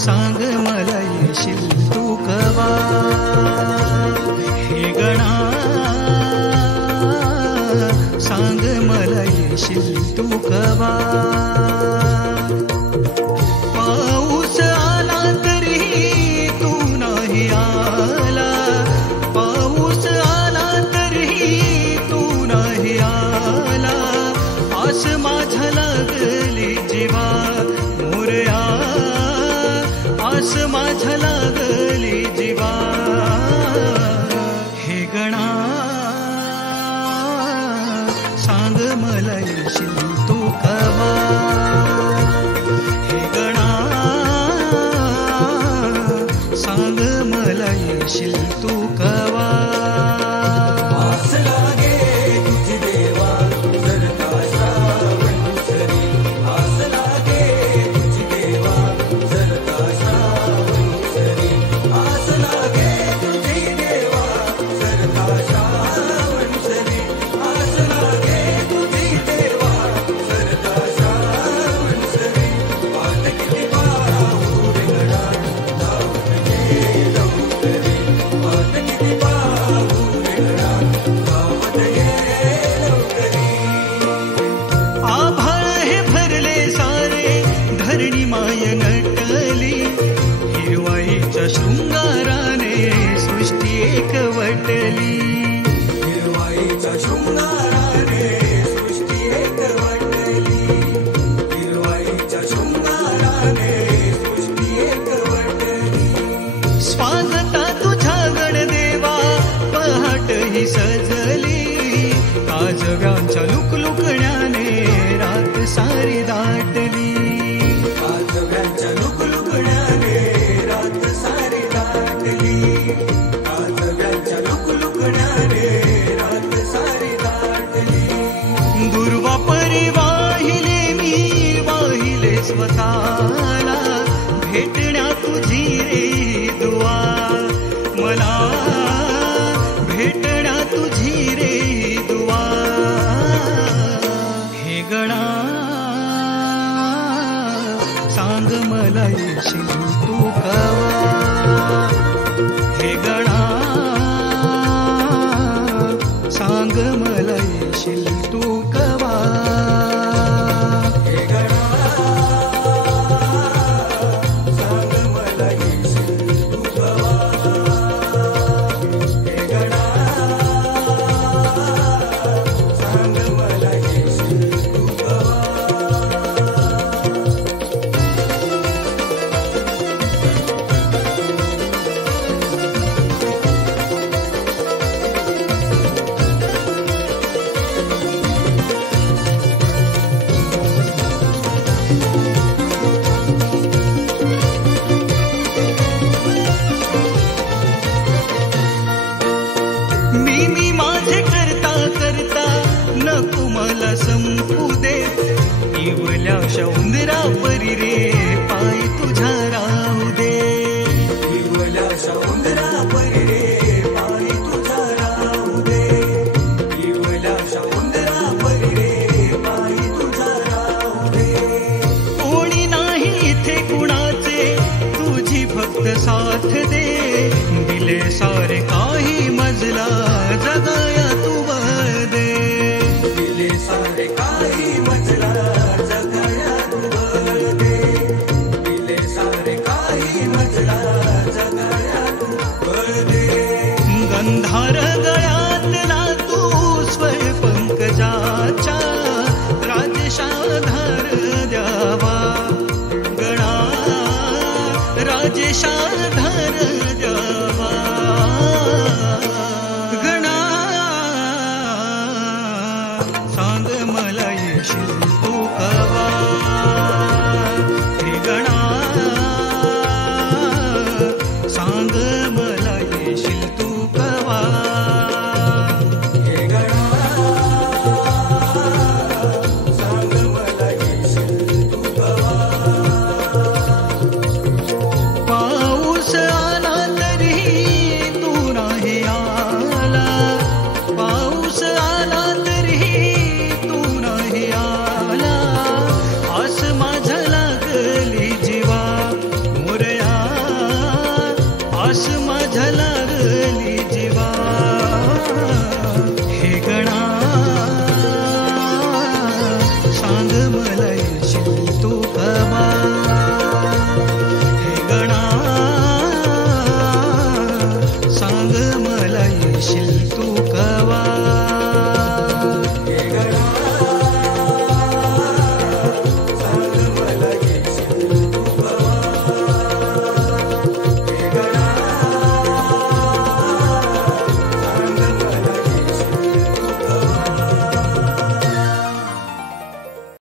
सांग मला येशील तू कवा, हे गणा सांग मला येशील तू कवा. पाऊस आला तरी तू नाही आला, पाऊस आला तरी तू नाही आला. आस माझ्या लागली जीवा मोरया, आस माझ्या लागली जीवा. हे गणा सांग मला येशील तू कवा, हे गणा सांग मला येशील तू कवा. आस लागे तुझी देवा जर का श्रावण सरी, आस लागे तुझी देवा जर का श्रावण सरी, आस लागे तुझी देवा जर का श्रावण सरी, आस लागे तुझी देवा जर का श्रावण सरी. वाट किती पाहू रे गणा धावत ये लवकरी, वाट किती पाहू रे गणा धावत ये लवकरी. आभाळ हे भरले सारे धरणी माय नटली, हिरवाईच्या शृंगाराने सृष्टी एकवटली. हिरवाईच्या शृंगाराने सृष्टी एकवटली, हिरवाईच्या शृंगाराने सृष्टी एकवटली. स्वागता तुझ्या गणदेवा पहाट ही सजली, काजव्यांच्या लुकलुकण्याने रात सारी दाटली. काजव्यांच्या लुकलुकण्याने रात सारी दाटली, काजव्यांच्या लुकलुकण्याने रात सारी दाटली. दुर्वा परी वाहिले मी वाहिले स्वतःला, भेटण्या तुझी रे दुआ मला, भेटण्या तुझी रे दुआ. हे गणा सांग मला येशील तू कवा, हे गणा सांग मला येशील तू कवा. हे गणा सांग मला येशील तू कवा, हे गणा सांग मला येशील तू कवा. सांग मला येशील तू कवा.